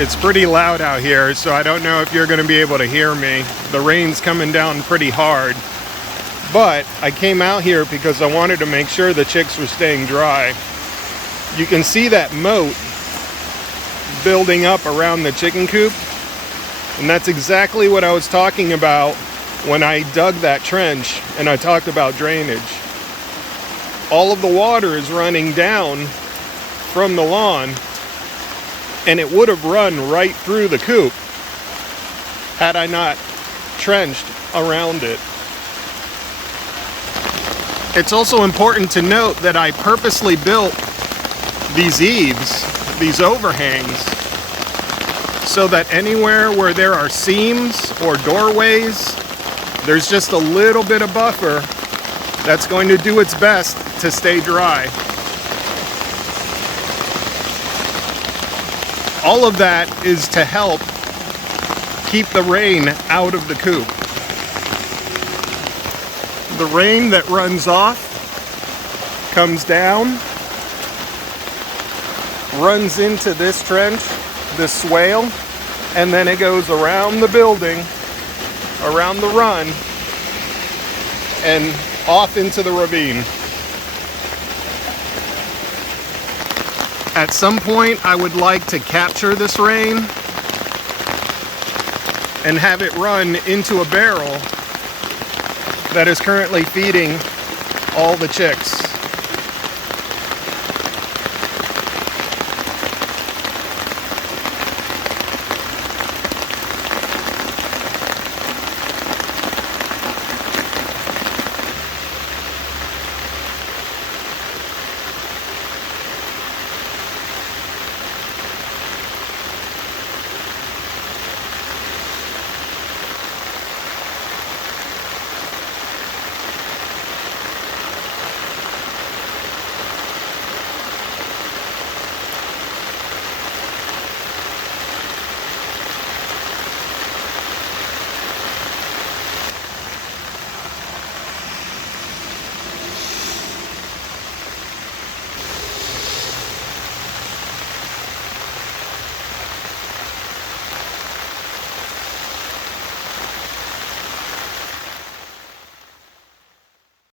It's pretty loud out here, so I don't know if you're going to be able to hear me. The rain's coming down pretty hard. But I came out here because I wanted to make sure the chicks were staying dry. You can see that moat building up around the chicken coop. And that's exactly what I was talking about when I dug that trench and I talked about drainage. All of the water is running down from the lawn, and it would have run right through the coop had I not trenched around it. It's also important to note that I purposely built these eaves, these overhangs, so that anywhere where there are seams or doorways, there's just a little bit of buffer that's going to do its best to stay dry. All of that is to help keep the rain out of the coop. The rain that runs off comes down, runs into this trench, this swale, and then it goes around the building, around the run, and off into the ravine. At some point, I would like to capture this rain and have it run into a barrel that is currently feeding all the chicks.